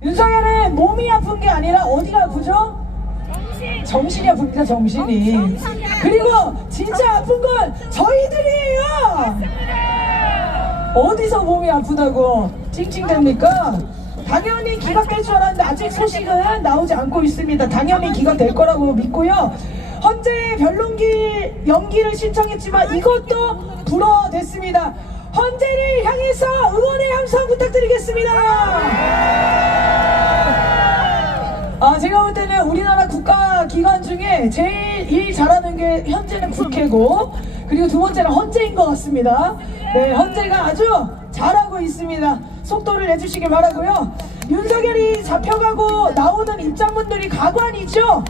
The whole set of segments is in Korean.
윤석열은 몸이 아픈 게 아니라 어디가 아프죠? 정신이 아픕니다. 정신이. 그리고 진짜 아픈 건 저희들이에요. 어디서 몸이 아프다고 찡찡댑니까? 당연히 기각될 줄 알았는데 아직 소식은 나오지 않고 있습니다. 당연히 기각될 거라고 믿고요. 헌재 변론기 연기를 신청했지만 이것도 불어댔습니다. 헌재를 향해서 응원의 함성 부탁드리겠습니다. 제가 볼 때는 우리나라 국가기관 중에 제일 일 잘하는 게 현재는 국회고, 그리고 두 번째는 헌재인 것 같습니다. 네, 헌재가 아주 잘하고 있습니다. 속도를 내주시길 바라고요. 윤석열이 잡혀가고 나오는 입장문들이 가관이죠.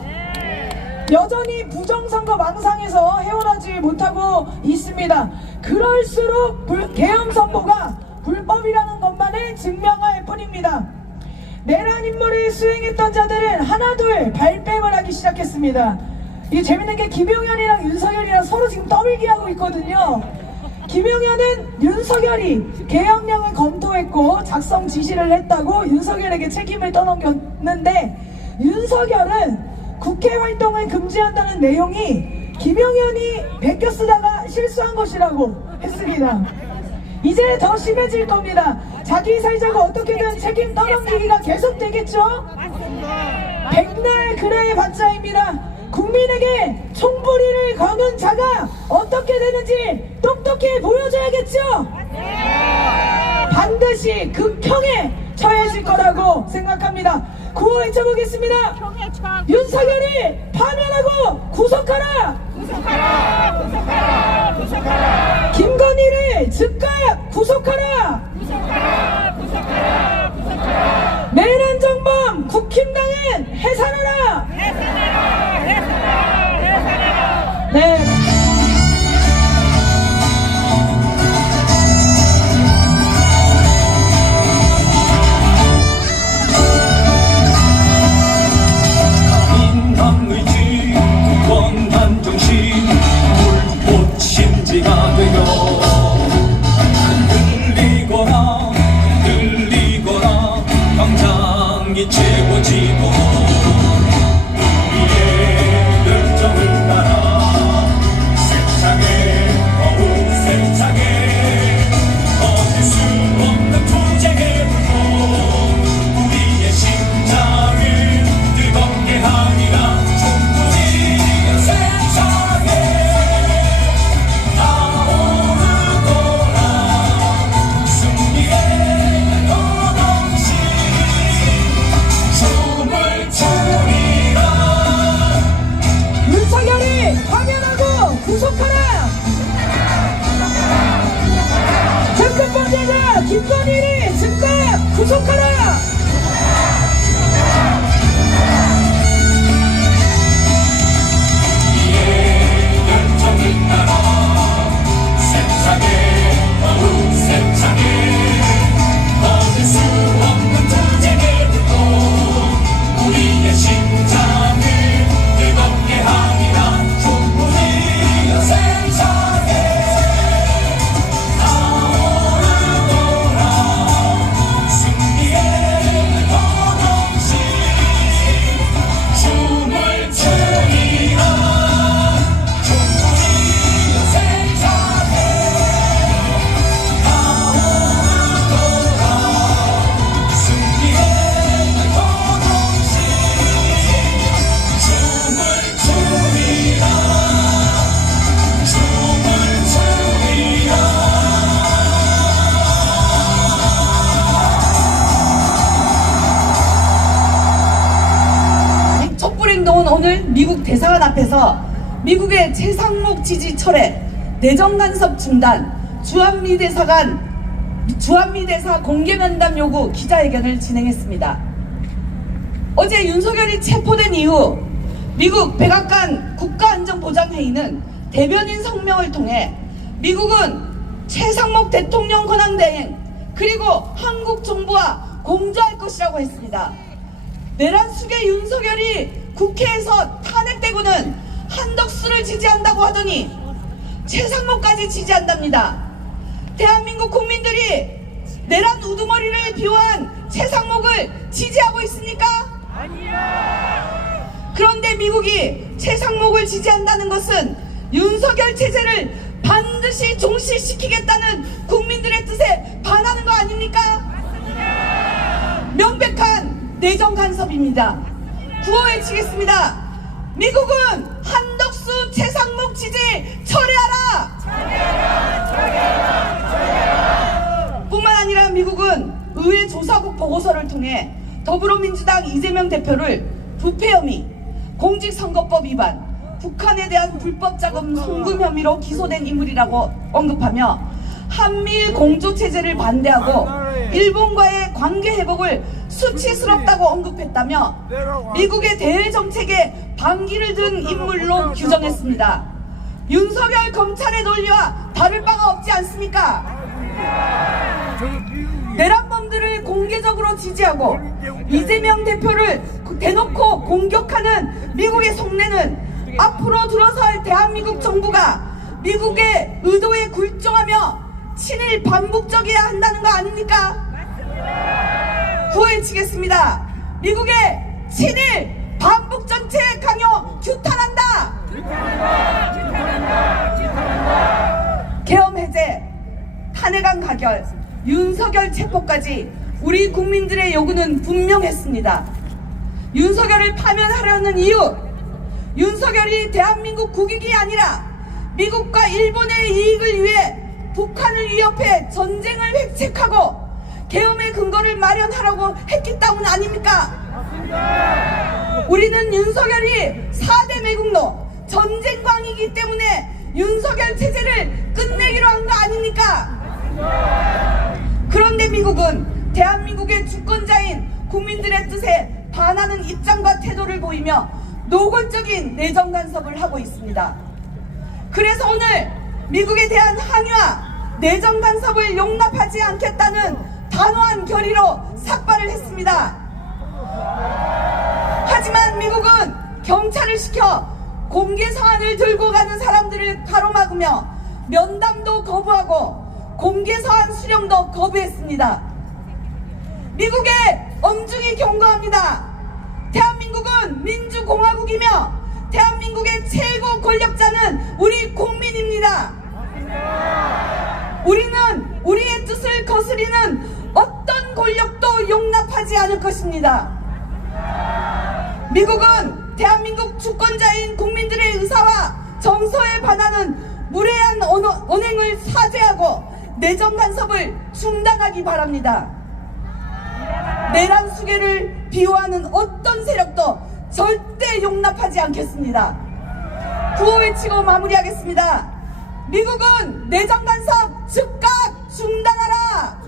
여전히 부정선거 망상에서 헤어나지 못하고 있습니다. 그럴수록 계엄선포가 불법이라는 것만을 증명할 뿐입니다. 내란 임무를 수행했던 자들은 하나둘 발뺌을 하기 시작했습니다. 이게 재밌는 게 김용현이랑 윤석열이랑 서로 지금 떠밀기하고 있거든요. 김용현은 윤석열이 계엄령을 검토했고 작성 지시를 했다고 윤석열에게 책임을 떠넘겼는데, 윤석열은 국회 활동을 금지한다는 내용이 김용현이 베껴 쓰다가 실수한 것이라고 했습니다. 이제 더 심해질 겁니다. 자기 살자고 어떻게든 책임 떠넘기기가 계속되겠죠? 백날 그래 봤자입니다. 국민에게 총부리를 거는 자가 어떻게 되는지 똑똑히 보여줘야겠죠? 반드시 극형에 처해질 거라고 생각합니다. 구호 외쳐보겠습니다. 윤석열을 파면하고 구속하라! 구속하라! 구속하라! 구속하라! 김건희를 즉각 구속하라! 구속하라! 구속하라! 구속하라! 내란 정범 국힘당은 해산하라! 해산하라! 해산하라! 해산하라! 네. 김건희를 즉각 구속하라! 이에 열정을 따라 세상에 어우 세상에 얻을 수 없는 투쟁의 불꽃 우리의 심장을 뜨겁게 하리라. 충분히 세상에 오늘 미국 대사관 앞에서 미국의 최상목 지지 철회, 내정 간섭 중단, 주한미 대사 공개 면담 요구 기자회견을 진행했습니다. 어제 윤석열이 체포된 이후 미국 백악관 국가안전보장회의는 대변인 성명을 통해 미국은 최상목 대통령 권한대행 그리고 한국 정부와 공조할 것이라고 했습니다. 내란 수괴 윤석열이 국회에서 탄핵되고는 한덕수를 지지한다고 하더니 최상목까지 지지한답니다. 대한민국 국민들이 내란 우두머리를 비호한 최상목을 지지하고 있습니까? 그런데 미국이 최상목을 지지한다는 것은 윤석열 체제를 반드시 종식시키겠다는 국민들의 뜻에 반하는 거 아닙니까? 명백한 내정 간섭입니다. 구호 외치겠습니다. 미국은 한덕수 최상목 지지 철회하라! 뿐만 아니라 미국은 의회 조사국 보고서를 통해 더불어민주당 이재명 대표를 부패 혐의, 공직선거법 위반, 북한에 대한 불법 자금 송금 혐의로 기소된 인물이라고 언급하며 한미일 공조체제를 반대하고 일본과의 관계 회복을 수치스럽다고 언급했다며 미국의 대외 정책에 반기를 든 인물로 규정했습니다. 윤석열 검찰의 논리와 다를 바가 없지 않습니까? 내란범들을 공개적으로 지지하고 이재명 대표를 대놓고 공격하는 미국의 속내는 앞으로 들어설 대한민국 정부가 미국의 의도에 굴종하며 친일 반복적이어야 한다는 거 아닙니까? 구호해치겠습니다. 미국의 친일 반복 정책 강요 규탄한다! 계엄 해제, 탄핵안 가결, 윤석열 체포까지 우리 국민들의 요구는 분명했습니다. 윤석열을 파면하려는 이유, 윤석열이 대한민국 국익이 아니라 미국과 일본의 이익을 위해 북한을 위협해 전쟁을 획책하고 계엄의 근거를 마련하라고 했기 때문 아닙니까? 우리는 윤석열이 4대 매국노 전쟁광이기 때문에 윤석열 체제를 끝내기로 한 거 아닙니까? 그런데 미국은 대한민국의 주권자인 국민들의 뜻에 반하는 입장과 태도를 보이며 노골적인 내정 간섭을 하고 있습니다. 그래서 오늘 미국에 대한 항의와 내정 간섭을 용납하지 않겠다는 단호한 결의로 삭발을 했습니다. 하지만 미국은 경찰을 시켜 공개 사안을 들고 가는 사람들을 가로막으며 면담도 거부하고 공개 사안 수령도 거부했습니다. 미국에 엄중히 경고합니다. 대한민국은 민주공화국이며 대한민국의 최고 권력자는 우리 국민입니다. 우리는 우리의 뜻을 거스리는 어떤 권력도 용납하지 않을 것입니다. 미국은 대한민국 주권자인 국민들의 의사와 정서에 반하는 무례한 언행을 사죄하고 내정 간섭을 중단하기 바랍니다. 내란 수괴를 비호하는 어떤 세력도 절대 용납하지 않겠습니다. 구호 외치고 마무리하겠습니다. 미국은 내정 간섭 즉각 중단하라!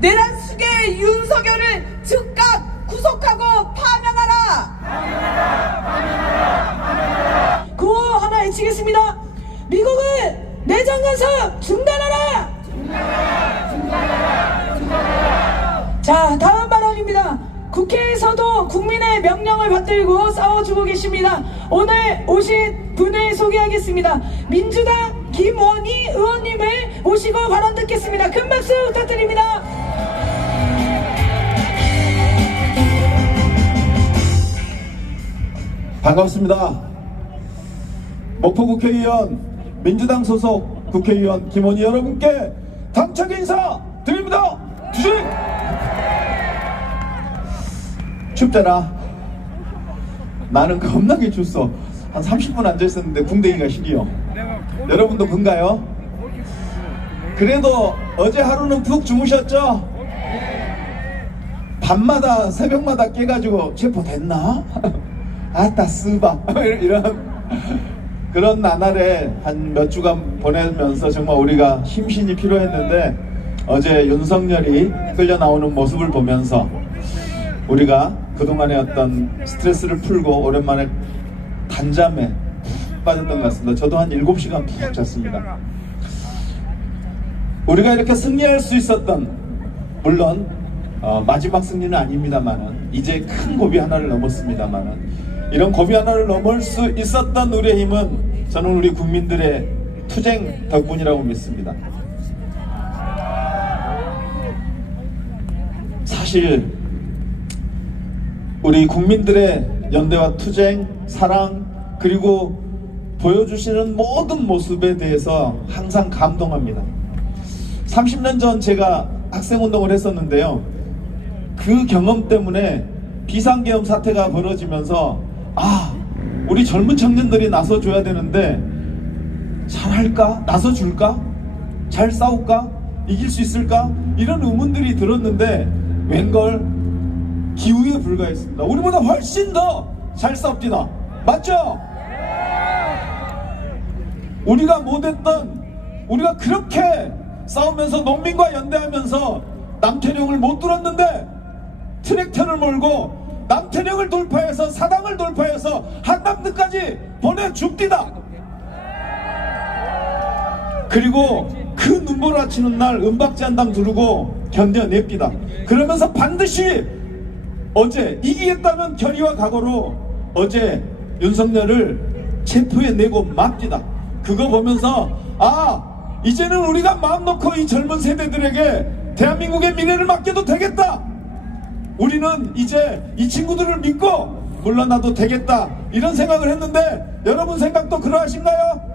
내란 수괴 윤석열을 즉각 구속하고 파면하라! 구호 하나 외치겠습니다. 미국은 내정 간섭 중단하라! 자, 다음 발언입니다. 국회에서도 국민의 명령을 받들고 싸워주고 계십니다. 오늘 오신 분을 소개하겠습니다. 민주당 김원희 의원님을 모시고 발언 듣겠습니다. 큰 박수 부탁드립니다. 반갑습니다. 목포 국회의원 민주당 소속 국회의원 김원희 여러분께 당첨 인사 드립니다. 주식! 춥잖아. 나는 겁나게 춥어. 한 30분 앉아있었는데 궁뎅이가 시리요. 여러분도 그런가요? 그래도 어제 하루는 푹 주무셨죠? 밤마다 새벽마다 깨가지고 체포됐나? 아따 쓰바 이런 그런 나날에 한 몇 주간 보내면서 정말 우리가 힘신이 필요했는데 어제 윤석열이 끌려 나오는 모습을 보면서 우리가 그동안의 어떤 스트레스를 풀고 오랜만에 단잠에 푹 빠졌던 것 같습니다. 저도 한 7시간 푹 잤습니다. 우리가 이렇게 승리할 수 있었던, 물론 마지막 승리는 아닙니다만은 이제 큰 고비 하나를 넘었습니다만은 이런 고비 하나를 넘을 수 있었던 우리의 힘은 저는 우리 국민들의 투쟁 덕분이라고 믿습니다. 사실 우리 국민들의 연대와 투쟁, 사랑, 그리고 보여주시는 모든 모습에 대해서 항상 감동합니다. 30년 전 제가 학생운동을 했었는데요. 그 경험 때문에 비상계엄 사태가 벌어지면서 우리 젊은 청년들이 나서줘야 되는데 잘할까? 나서줄까? 잘 싸울까? 이길 수 있을까? 이런 의문들이 들었는데 웬걸 기우에 불과했습니다. 우리보다 훨씬 더 잘 싸웁니다. 맞죠? 우리가 못했던, 우리가 그렇게 싸우면서 농민과 연대하면서 남태령을 못 뚫었는데 트랙터를 몰고 남태령을 돌파해서 사당을 돌파해서 한남도까지 보내줍디다. 그리고 그 눈물 아치는 날 은박지 한 당 두르고 견뎌냅니다. 그러면서 반드시 어제 이기겠다는 결의와 각오로 어제 윤석열을 체포해내고 맙니다. 그거 보면서 이제는 우리가 마음 놓고 이 젊은 세대들에게 대한민국의 미래를 맡겨도 되겠다. 우리는 이제 이 친구들을 믿고 물러나도 되겠다. 이런 생각을 했는데 여러분 생각도 그러하신가요?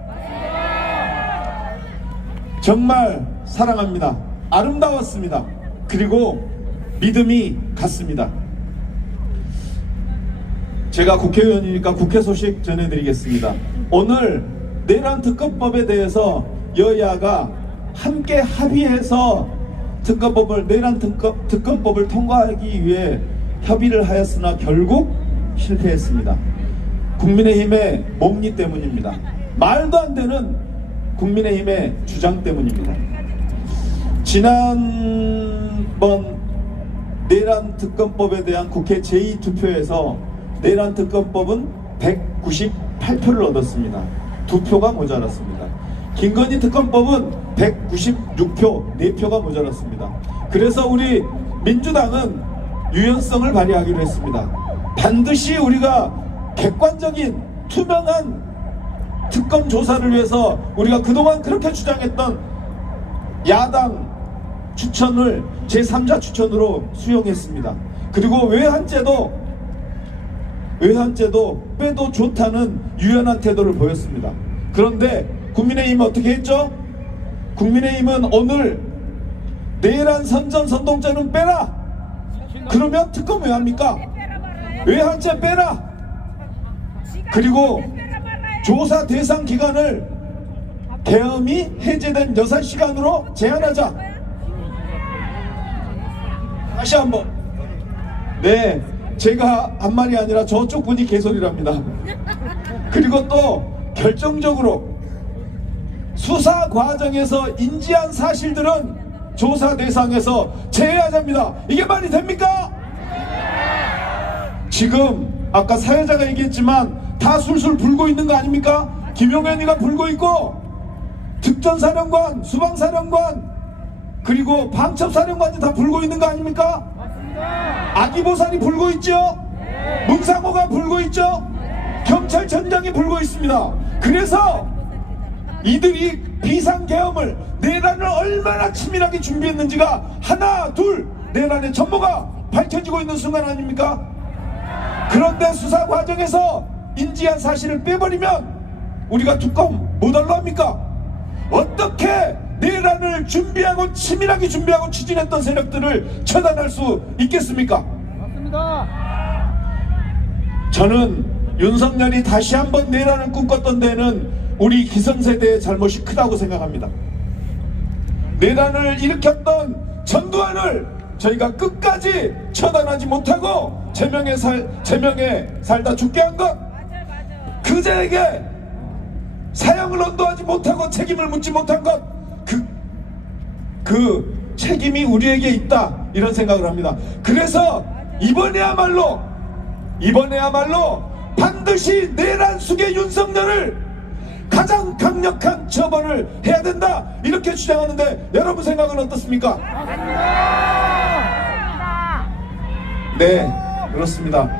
정말 사랑합니다. 아름다웠습니다. 그리고 믿음이 갔습니다. 제가 국회의원이니까 국회 소식 전해드리겠습니다. 오늘 내란 특검법에 대해서 여야가 함께 합의해서 내란 특검법을 통과하기 위해 협의를 하였으나 결국 실패했습니다. 국민의힘의 몽리 때문입니다. 말도 안 되는 국민의힘의 주장 때문입니다. 지난번 내란 특검법에 대한 국회 제2투표에서 내란 특검법은 198표를 얻었습니다. 2표가 모자랐습니다. 김건희 특검법은 196표, 4표가 모자랐습니다. 그래서 우리 민주당은 유연성을 발휘하기로 했습니다. 반드시 우리가 객관적인 투명한 특검 조사를 위해서 우리가 그동안 그렇게 주장했던 야당 추천을 제3자 추천으로 수용했습니다. 그리고 외환죄도 빼도 좋다는 유연한 태도를 보였습니다. 그런데 국민의힘은 어떻게 했죠? 국민의힘은 오늘 내란 선전선동죄는 빼라. 그러면 특검 왜 합니까? 외환죄 빼라. 그리고 조사 대상 기간을 계엄이 해제된 6시간으로 제한하자. 다시 한번. 네, 제가 한 말이 아니라 저쪽 분이 개소리랍니다. 그리고 또 결정적으로 수사 과정에서 인지한 사실들은 조사 대상에서 제외하자입니다. 이게 말이 됩니까? 지금 아까 사회자가 얘기했지만 다 술술 불고 있는 거 아닙니까? 김용현이가 불고 있고 특전사령관, 수방사령관, 그리고 방첩사령관이 다 불고 있는 거 아닙니까? 아기보살이 불고 있죠? 문상호가 불고 있죠? 경찰청장이 불고 있습니다. 그래서 이들이 비상계엄을, 내란을 얼마나 치밀하게 준비했는지가 하나 둘 내란의 전모가 밝혀지고 있는 순간 아닙니까? 그런데 수사 과정에서 인지한 사실을 빼버리면 우리가 특검 뭐달로 합니까? 어떻게 내란을 준비하고 치밀하게 준비하고 추진했던 세력들을 처단할 수 있겠습니까? 맞습니다. 저는 윤석열이 다시 한번 내란을 꿈꿨던 데는 우리 기성세대의 잘못이 크다고 생각합니다. 내란을 일으켰던 전두환을 저희가 끝까지 처단하지 못하고 제명에 살다 죽게 한 것, 그자에게 사형을 언도하지 못하고 책임을 묻지 못한 것, 그 책임이 우리에게 있다, 이런 생각을 합니다. 그래서 이번에야말로 반드시 내란 숙의 윤석열을 가장 강력한 처벌을 해야 된다, 이렇게 주장하는데 여러분 생각은 어떻습니까? 네, 그렇습니다.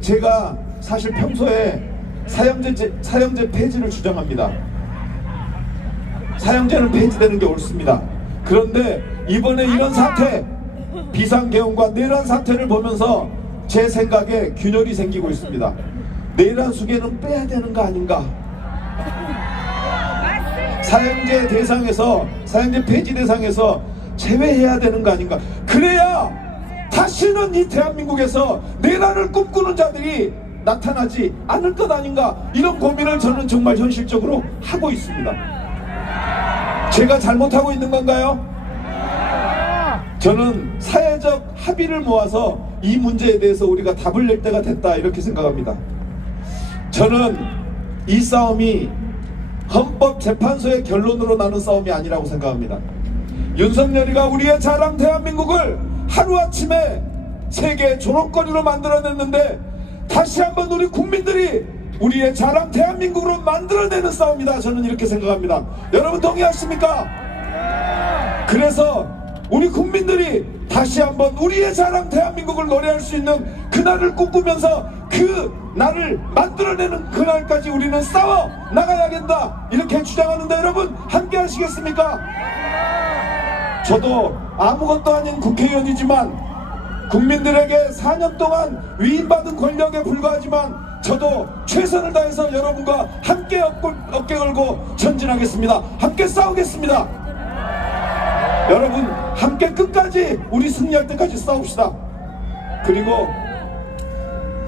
제가 사실 평소에 사형제 폐지를 주장합니다. 사형제는 폐지되는 게 옳습니다. 그런데 이번에 이런 사태, 비상계엄과 내란 사태를 보면서 제 생각에 균열이 생기고 있습니다. 내란 수계는 빼야 되는 거 아닌가? 사형제 대상에서, 사형제 폐지 대상에서 제외해야 되는 거 아닌가? 그래야 다시는 이 대한민국에서 내란을 꿈꾸는 자들이 나타나지 않을 것 아닌가? 이런 고민을 저는 정말 현실적으로 하고 있습니다. 제가 잘못하고 있는 건가요? 저는 사회적 합의를 모아서 이 문제에 대해서 우리가 답을 낼 때가 됐다, 이렇게 생각합니다. 저는 이 싸움이 헌법재판소의 결론으로 나는 싸움이 아니라고 생각합니다. 윤석열이가 우리의 자랑 대한민국을 하루아침에 세계 조롱거리로 만들어냈는데 다시 한번 우리 국민들이 우리의 자랑 대한민국으로 만들어내는 싸움이다, 저는 이렇게 생각합니다. 여러분 동의하십니까? 그래서 우리 국민들이 다시 한번 우리의 자랑 대한민국을 노래할 수 있는 그날을 꿈꾸면서 그 날을 만들어내는 그날까지 우리는 싸워 나가야겠다, 이렇게 주장하는데 여러분 함께 하시겠습니까? 저도 아무것도 아닌 국회의원이지만 국민들에게 4년 동안 위임받은 권력에 불과하지만 저도 최선을 다해서 여러분과 함께 어깨 걸고 전진하겠습니다. 함께 싸우겠습니다. 여러분 함께 끝까지 우리 승리할 때까지 싸웁시다. 그리고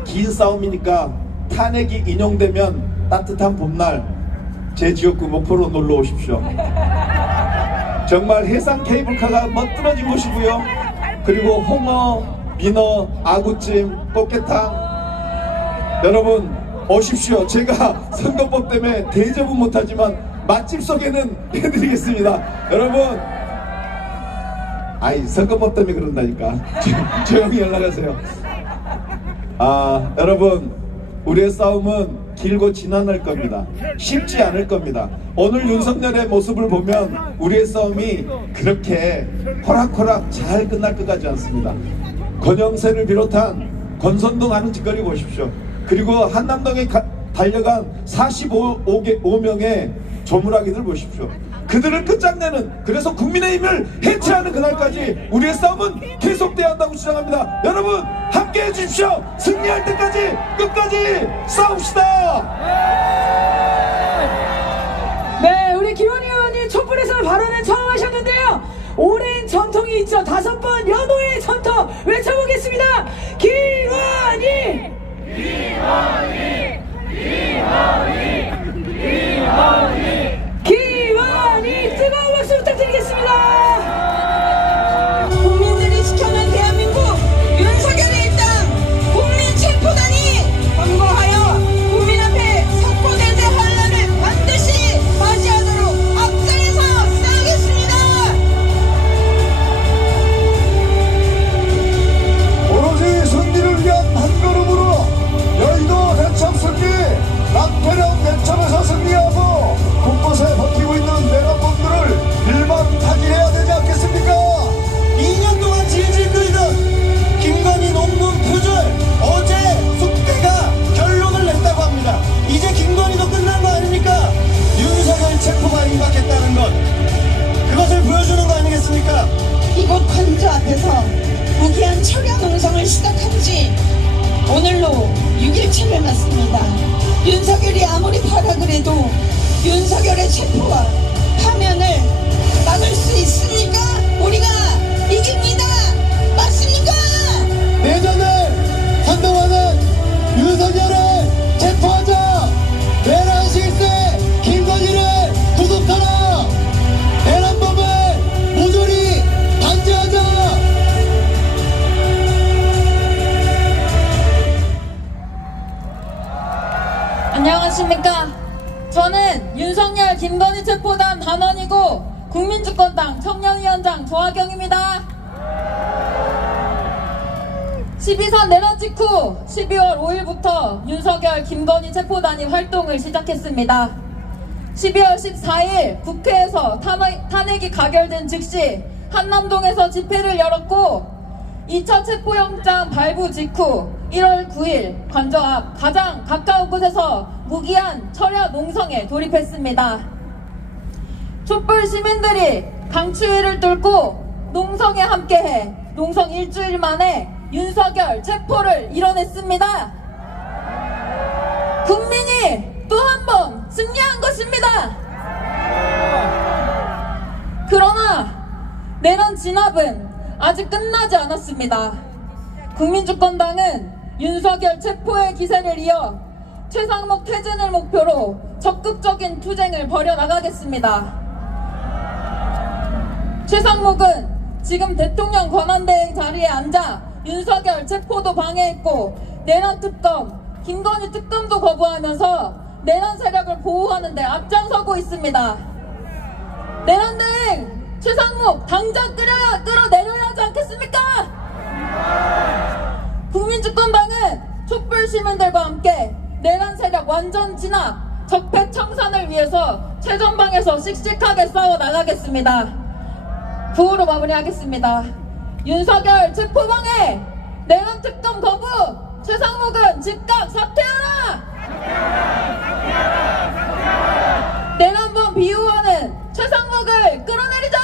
긴 싸움이니까 탄핵이 인용되면 따뜻한 봄날 제 지역구 목포로 놀러 오십시오. 정말 해상 케이블카가 멋들어진 곳이고요. 그리고 홍어, 민어, 아구찜, 꽃게탕, 여러분 오십시오. 제가 선거법 때문에 대접은 못하지만 맛집 소개는 해드리겠습니다. 여러분, 아이 선거법 때문에 그런다니까. 조용히 연락하세요. 여러분, 우리의 싸움은 길고 지난할 겁니다. 쉽지 않을 겁니다. 오늘 윤석열의 모습을 보면 우리의 싸움이 그렇게 호락호락 잘 끝날 것 같지 않습니다. 권영세를 비롯한 권선동 하는 짓거리 보십시오. 그리고 한남동에 달려간 45명의 조물아기들 보십시오. 그들을 끝장내는, 그래서 국민의힘을 해체하는 그날까지 우리의 싸움은 계속돼야 한다고 주장합니다. 여러분 함께 해주십시오. 승리할 때까지 끝까지 싸웁시다. 네, 우리 김원희 의원님 촛불에서 발언을 처음 하셨는데요. 오랜 전통이 있죠. 5번 연호의 전통 외쳐보겠습니다. 김원희! 김원희! 김원희! 김원희! 김원희! 뜨거운 박수 부탁드리겠습니다. 국민들이 지켜낸 대한민국 윤석열의 일당 국민체포단이 권고하여 국민 앞에 석고대대 환란을 반드시 맞이하도록 앞장에서 싸우겠습니다. 오로지 승리를 위한 한 걸음으로 여의도 대첩 승리, 남태령 대첩에서 승리하고 곳곳에 버티고 있는 내란범들을 일망타지해야 되지 않겠습니까? 2년 동안 질질 끌던 김건희 논문 표절 어제 숙대가 결론을 냈다고 합니다. 이제 김건희도 끝난 거 아닙니까? 윤석열 체포가 임박했다는 것, 그것을 보여주는 거 아니겠습니까? 이곳 관저 앞에서 무기한 철야 농성을 시작한 지 오늘로 6일째를 맞습니다. 윤석열이 아무리 파락을 해도 윤석열의 체포와 파면을 막을 수 있습니까? 우리가 이깁니다. 맞습니까? 내년에 선동하는 윤석열을 체포하자. 내란 실세 김건희를 구속하라. 내란법을 모조리 단죄하자. 안녕하십니까. 저는 윤석열 김건희 체포단 단원이고 국민주권당 청년위원장 조하경입니다. 12.3 내란 직후 12월 5일부터 윤석열 김건희 체포단이 활동을 시작했습니다. 12월 14일 국회에서 탄핵이 가결된 즉시 한남동에서 집회를 열었고 2차 체포영장 발부 직후 1월 9일 관저 앞 가장 가까운 곳에서 무기한 철야 농성에 돌입했습니다. 촛불 시민들이 강추위를 뚫고 농성에 함께해 농성 일주일 만에 윤석열 체포를 이뤄냈습니다. 국민이 또 한 번 승리한 것입니다. 그러나 내란 진압은 아직 끝나지 않았습니다. 국민주권당은 윤석열 체포의 기세를 이어 최상목 퇴진을 목표로 적극적인 투쟁을 벌여나가겠습니다. 최상목은 지금 대통령 권한대행 자리에 앉아 윤석열 체포도 방해했고 내란 특검, 김건희 특검도 거부하면서 내란 세력을 보호하는 데 앞장서고 있습니다. 내란 대행 최상목 당장 끌어내려야 하지 않겠습니까? 국민주권당은 촛불 시민들과 함께 내란 세력 완전 진압, 적폐 청산을 위해서 최전방에서 씩씩하게 싸워 나가겠습니다. 구호로 마무리하겠습니다. 윤석열 체포방해, 내란 특검 거부, 최상목은 즉각 사퇴하라! 내란범 비호하는 최상목을 끌어내리자!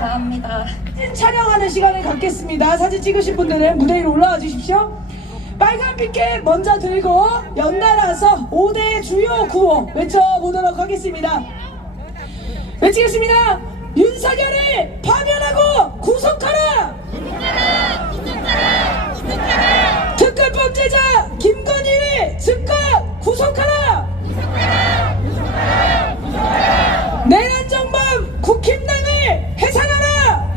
감사합니다. 사진 촬영하는 시간을 갖겠습니다. 사진 찍으신 분들은 무대 위로 올라와 주십시오. 빨간 피켓 먼저 들고 연달아서 5대 주요 구호 외쳐보도록 하겠습니다. 외치겠습니다. 윤석열을 파면하고 구속하라! 특별범죄자 김건희를 즉각 구속하라! 내란 정범 국힘당을 해산하라!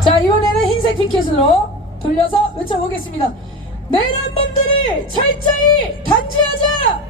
자, 이번에는 흰색 피켓으로 돌려서 외쳐보겠습니다. 내란범들을 철저히 단죄하자!